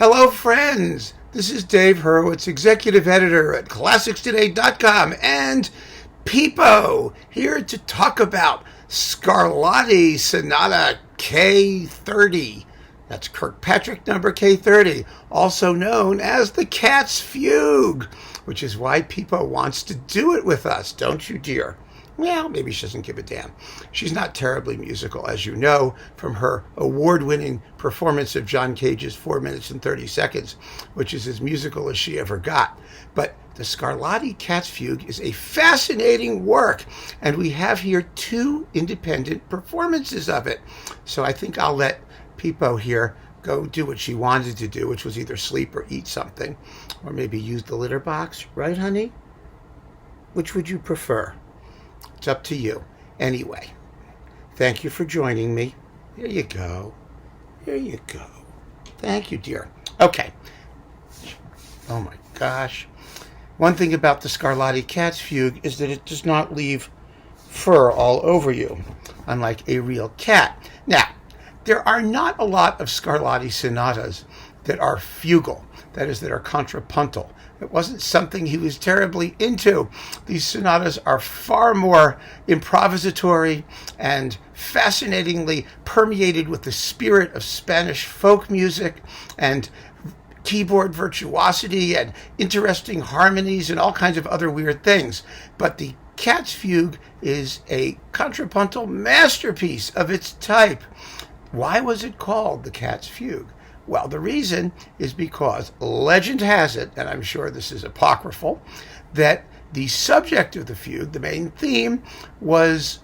Hello, friends. This is Dave Hurwitz, executive editor at ClassicsToday.com, and Peepo, here to talk about Scarlatti Sonata K.30. That's Kirkpatrick number K.30, also known as the Cat's Fugue, which is why Peepo wants to do it with us, don't you, dear? Well, maybe she doesn't give a damn. She's not terribly musical, as you know, from her award-winning performance of John Cage's 4 minutes and 30 seconds, which is as musical as she ever got. But the Scarlatti Cat's Fugue is a fascinating work, and we have here two independent performances of it. So I think I'll let Peepo here go do what she wanted to do, which was either sleep or eat something, or maybe use the litter box. Right, honey? Which would you prefer? It's up to you. Anyway, thank you for joining me. Here you go. Here you go. Thank you, dear. Okay. Oh my gosh. One thing about the Scarlatti Cat's Fugue is that it does not leave fur all over you, unlike a real cat. Now, there are not a lot of Scarlatti sonatas that are fugal, that is, that are contrapuntal. It wasn't something he was terribly into. These sonatas are far more improvisatory and fascinatingly permeated with the spirit of Spanish folk music and keyboard virtuosity and interesting harmonies and all kinds of other weird things. But the Cat's Fugue is a contrapuntal masterpiece of its type. Why was it called the Cat's Fugue? Well, the reason is because legend has it, and I'm sure this is apocryphal, that the subject of the fugue, the main theme, was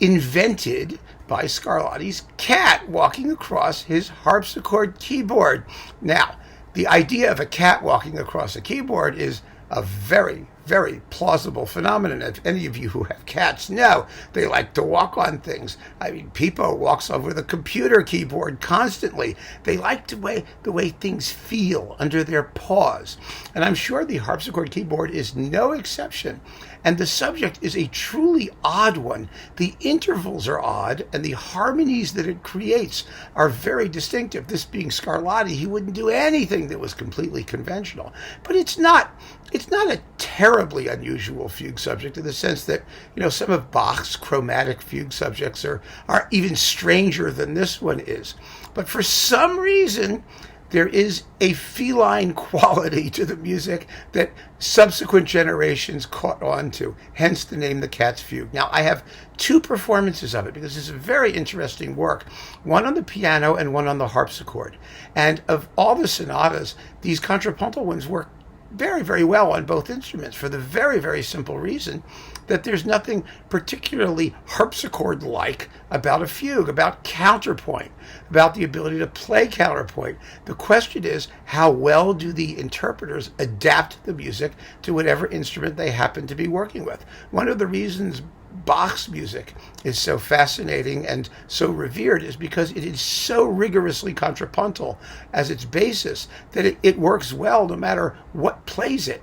invented by Scarlatti's cat walking across his harpsichord keyboard. Now, the idea of a cat walking across a keyboard is a very, very plausible phenomenon. If any of you who have cats know, they like to walk on things. I mean, Peepo walks over the computer keyboard constantly. They like the way things feel under their paws. And I'm sure the harpsichord keyboard is no exception. And the subject is a truly odd one. The intervals are odd, and the harmonies that it creates are very distinctive. This being Scarlatti, he wouldn't do anything that was completely conventional. But it's not a terribly unusual fugue subject in the sense that, some of Bach's chromatic fugue subjects are even stranger than this one is. But for some reason, there is a feline quality to the music that subsequent generations caught on to, hence the name The Cat's Fugue. Now, I have two performances of it because it's a very interesting work, one on the piano and one on the harpsichord. And of all the sonatas, these contrapuntal ones work very, very well on both instruments for the very, very simple reason that there's nothing particularly harpsichord-like about a fugue, about counterpoint, about the ability to play counterpoint. The question is, how well do the interpreters adapt the music to whatever instrument they happen to be working with? One of the reasons Bach's music is so fascinating and so revered is because it is so rigorously contrapuntal as its basis that it works well no matter what plays it.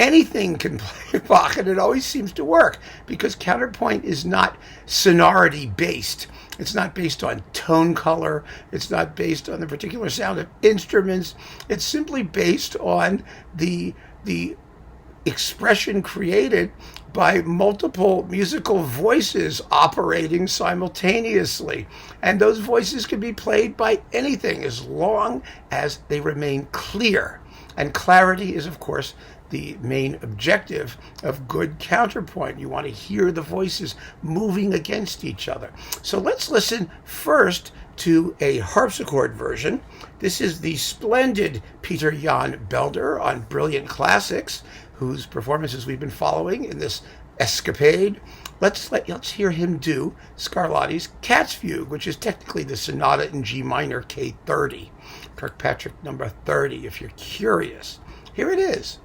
Anything can play Bach, and it always seems to work because counterpoint is not sonority based. It's not based on tone color. It's not based on the particular sound of instruments. It's simply based on the expression created by multiple musical voices operating simultaneously. And those voices can be played by anything as long as they remain clear. And clarity is, of course, the main objective of good counterpoint. You want to hear the voices moving against each other. So let's listen first to a harpsichord version. This is the splendid Peter Jan Belder on Brilliant Classics, whose performances we've been following in this escapade. Let's hear him do Scarlatti's Cat's Fugue, which is technically the Sonata in G minor K.30, Kirkpatrick number 30, if you're curious. Here it is.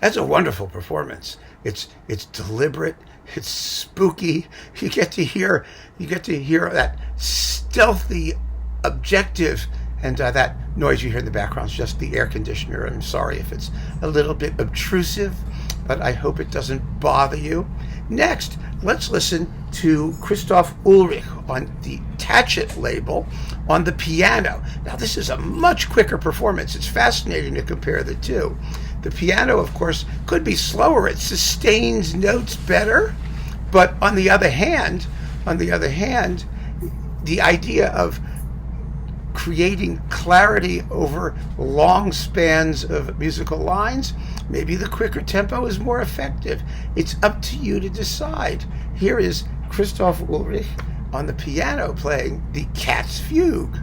That's a wonderful performance. It's deliberate. It's spooky. You get to hear that stealthy objective, and that noise you hear in the background is just the air conditioner. I'm sorry if it's a little bit obtrusive, but I hope it doesn't bother you. Next, let's listen to Christoph Ulrich on the Tacet label on the piano. Now, this is a much quicker performance. It's fascinating to compare the two. The piano, of course, could be slower. It sustains notes better, but on the other hand, the idea of creating clarity over long spans of musical lines, maybe the quicker tempo is more effective. It's up to you to decide. Here is Christoph Ulrich on the piano playing the Cat's Fugue.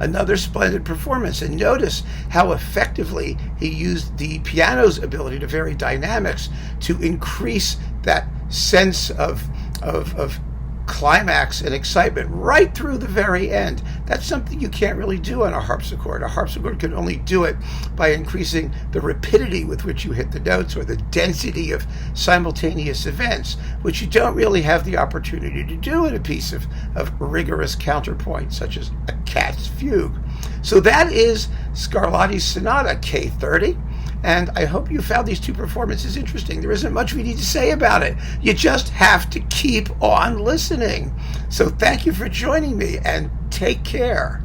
Another splendid performance, and notice how effectively he used the piano's ability to vary dynamics to increase that sense of climax and excitement right through the very end. That's something you can't really do on a harpsichord. A harpsichord can only do it by increasing the rapidity with which you hit the notes or the density of simultaneous events, which you don't really have the opportunity to do in a piece of rigorous counterpoint, such as a cat's fugue. So that is Scarlatti's Sonata K.30. And I hope you found these two performances interesting. There isn't much we need to say about it. You just have to keep on listening. So thank you for joining me, and take care.